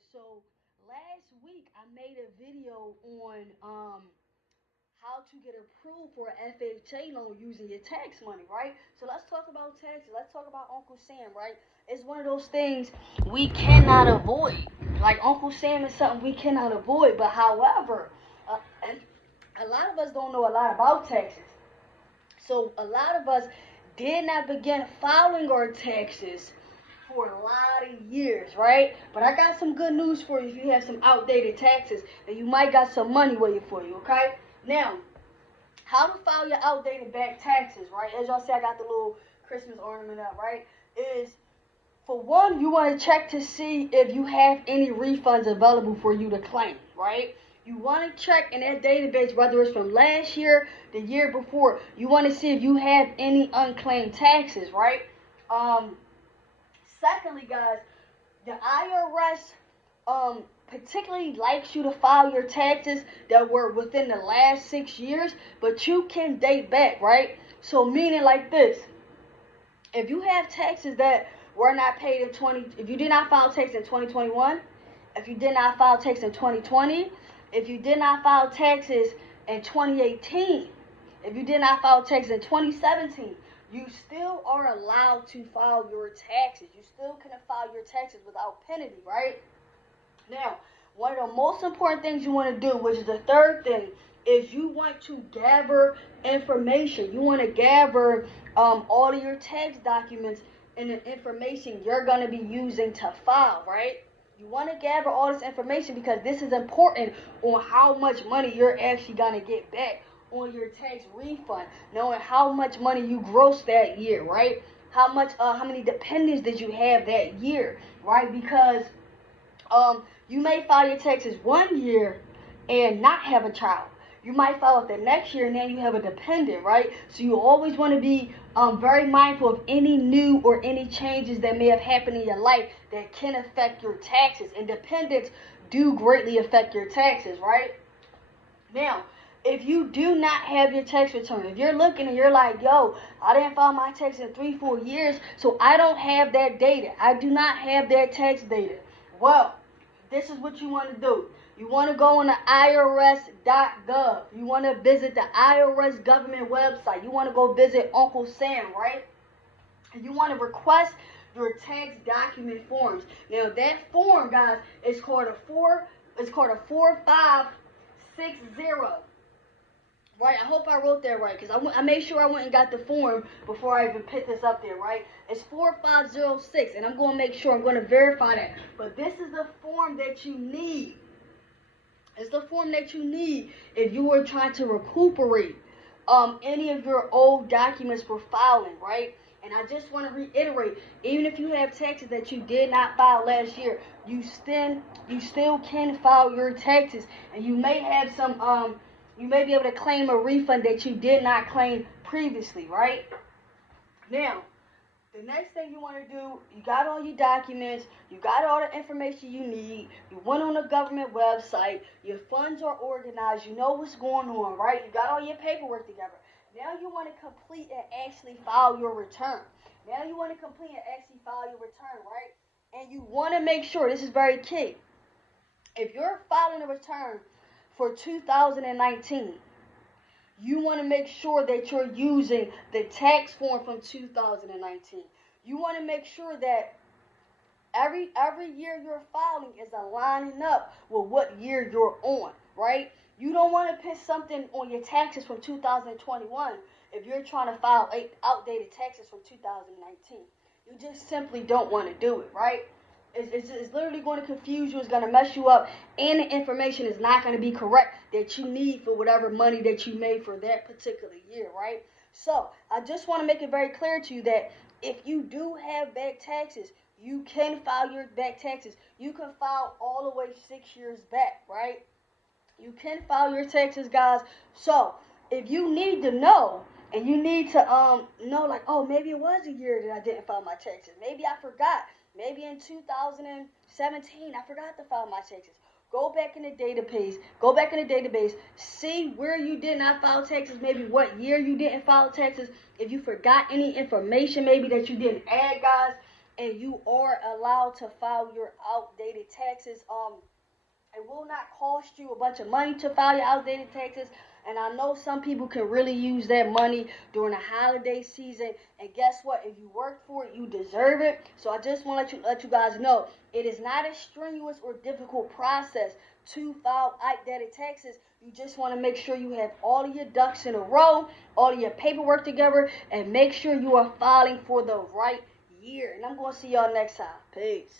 So last week I made a video on how to get approved for an FHA loan using your tax money, right? So let's talk about taxes. Let's talk about Uncle Sam, right? It's one of those things we cannot avoid. Like Uncle Sam is something we cannot avoid. But however, and a lot of us don't know a lot about taxes. So a lot of us did not begin filing our taxes for a lot of years, right? But I got some good news for you if you have some outdated taxes, and you might got some money waiting for you, okay? Now, how to file your outdated back taxes, right? As y'all see, I got the little Christmas ornament up, right? Is for one, you want to check to see if you have any refunds available for you to claim, right? You want to check in that database, whether it's from last year, the year before. You want to see if you have any unclaimed taxes, right? Um, Secondly, guys, the IRS particularly likes you to file your taxes that were within the last 6 years, but you can date back, right? So meaning like this, if you have taxes that were not paid in 20, if you did not file tax in 2021, if you did not file tax in 2020, if you did not file taxes in 2018, if you did not file taxes in 2017, you still are allowed to file your taxes. You still can file your taxes without penalty, right? Now, one of the most important things you want to do, which is the third thing, is you want to gather information. You want to gather all of your tax documents and the information you're going to be using to file, right? You want to gather all this information because this is important on how much money you're actually going to get back on your tax refund, knowing how much money you grossed that year, right? How many dependents did you have that year, right? Because you may file your taxes one year and not have a child. You might file it the next year and then you have a dependent, right? So you always want to be very mindful of any new or any changes that may have happened in your life that can affect your taxes. And dependents do greatly affect your taxes, right? Now, if you do not have your tax return, if you're looking and you're like, yo, I didn't file my tax in 3, 4 years, so I don't have that data. I do not have that tax data. Well, this is what you want to do. You want to go on the IRS.gov. You want to visit the IRS government website. You want to go visit Uncle Sam, right? And you want to request your tax document forms. Now that form, guys, is called a 4560. Right, I hope I wrote that right, because I made sure I went and got the form before I even put this up there, right? It's 4506, and I'm going to make sure, I'm going to verify that. But this is the form that you need. It's the form that you need if you were trying to recuperate any of your old documents for filing, right? And I just want to reiterate, even if you have taxes that you did not file last year, you still can file your taxes, and you may have you may be able to claim a refund that you did not claim previously, right? Now, the next thing you want to do, you got all your documents, you got all the information you need, you went on the government website, your funds are organized, you know what's going on, right? You got all your paperwork together. Now you want to complete and actually file your return. Now you want to complete and actually file your return, right? And you want to make sure, this is very key, if you're filing a return for 2019, you want to make sure that you're using the tax form from 2019. You want to make sure that every year you're filing is aligning up with what year you're on, right? You don't want to put something on your taxes from 2021 if you're trying to file outdated taxes from 2019. You just simply don't want to do it, right? It's literally going to confuse you. It's going to mess you up. And the information is not going to be correct that you need for whatever money that you made for that particular year, right? So I just want to make it very clear to you that if you do have back taxes, you can file your back taxes. You can file all the way 6 years back, right? You can file your taxes, guys. So if you need to know, and you need to know, like, oh, maybe it was a year that I didn't file my taxes. Maybe I forgot. Maybe in 2017 I forgot to file my taxes. Go back in the database. Go back in the database. See where you did not file taxes. Maybe what year you didn't file taxes. If you forgot any information, maybe that you didn't add, guys. and you are allowed to file your outdated taxes. It will not cost you a bunch of money to file your outdated taxes. And I know some people can really use that money during the holiday season. And guess what? If you work for it, you deserve it. So I just want to let you guys know it is not a strenuous or difficult process to file outdated taxes. You just want to make sure you have all of your ducks in a row, all of your paperwork together, and make sure you are filing for the right year. And I'm going to see y'all next time. Peace.